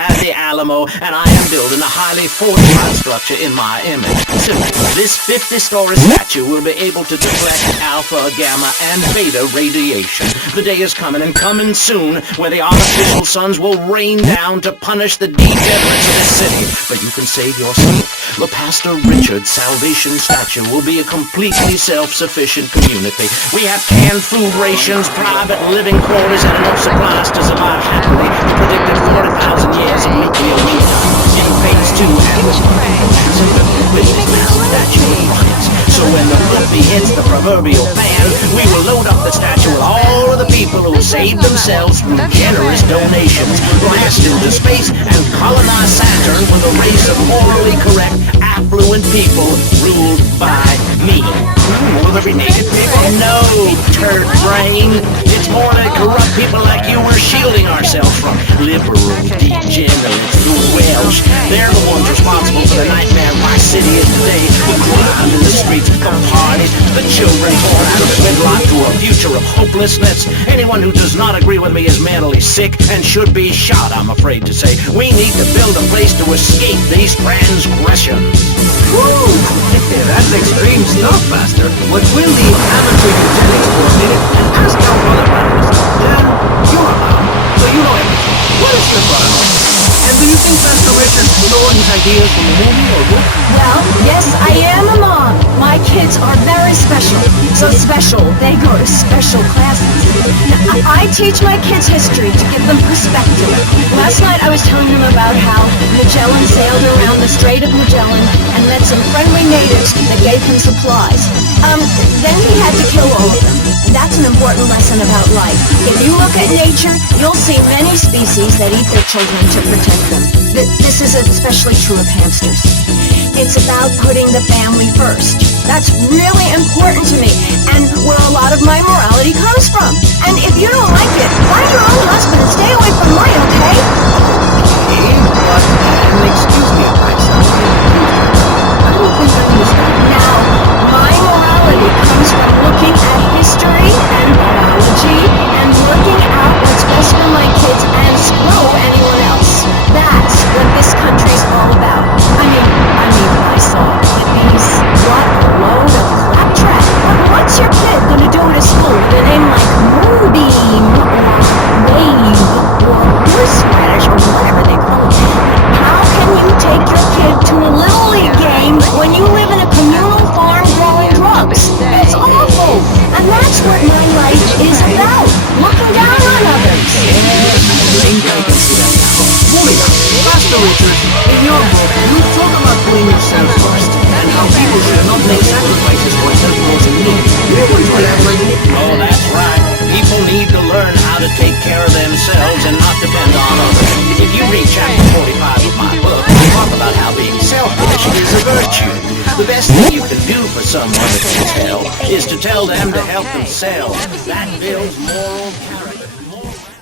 had the Alamo, and I am building a highly fortified structure in my image. Simple. This 50-story statue will be able to deflect alpha, gamma, and beta radiation. The day is coming, and coming soon, where the artificial suns will rain down to punish the degenerates of this city. But you can save yourself. The Pastor Richard Salvation Statue will be a completely self-sufficient community. We have canned food rations, private living quarters, and enough supplies to survive happily the predicted 40,000 years of nuclear winter. In phase 2, and with this massive statue of rockets. So when the movie hits the proverbial fan, we will load up the statue with all of the people who saved themselves through generous donations, blast into space, and colonize Saturn with a race of morally correct, affluent people ruled by me. Will there be naked people? No, turd brain. It's more like corrupt people like you we're shielding ourselves from. Liberal degenerates, the Welsh. They're the ones responsible for the nightmare my city is today. The crime in the streets, the parties, the children torn out of wedlock to a future of hopelessness. Anyone who does not agree with me is mentally sick and should be shot, I'm afraid to say. We need to build a place to escape these transgressions. Woo! That's extreme stuff, Master. What will the amateur eugenics coordinator and ask our brother Barris? Then you're around, so you know everything. What is your brother? And do you think Master Richard stole his ideas from a movie or book? Well, yes, I am a mom. My kids are very special. So special, they go to special classes. Now, I teach my kids history to give them perspective. Last night I was telling them about how Magellan sailed around the Strait of Magellan and met some friendly natives that gave him supplies. Then he had to kill all of them. And that's an important lesson about life. If you look at nature, you'll see many species that eat their children to protect them. This is especially true of hamsters. It's about putting the family first. That's really important to me, and where a lot of my morality comes from. And if you don't like it, find your own husband and stay away from mine, okay? Okay, but, and excuse me if I sound confused. I don't think I understand. Now, my morality comes from looking at history and biology and working out what's best for my kids and screw anyone else. That's what this country's all about. I mean, I saw hippies. What a load of claptrap. What's your kid gonna do at school with a name like Moonbeam or Wave or Horseradish or whatever they call it? How can you take your kid to a Little League game when you live in a communal farm growing drugs? It's awful. And that's what my life is about. Looking down on others. Yes, I think I can see that now. Moving on. Master Richard, in your book, you talk about putting yourself first and how people should not make sacrifices for help those in need. Do you want to elaborate? Oh, that's right. People need to learn how to take care of themselves and not depend on others. If you read chapter 45 of my book, I talk about how being selfish is a virtue. The best thing you can do for someone that needs help is to tell them to help themselves. That builds moral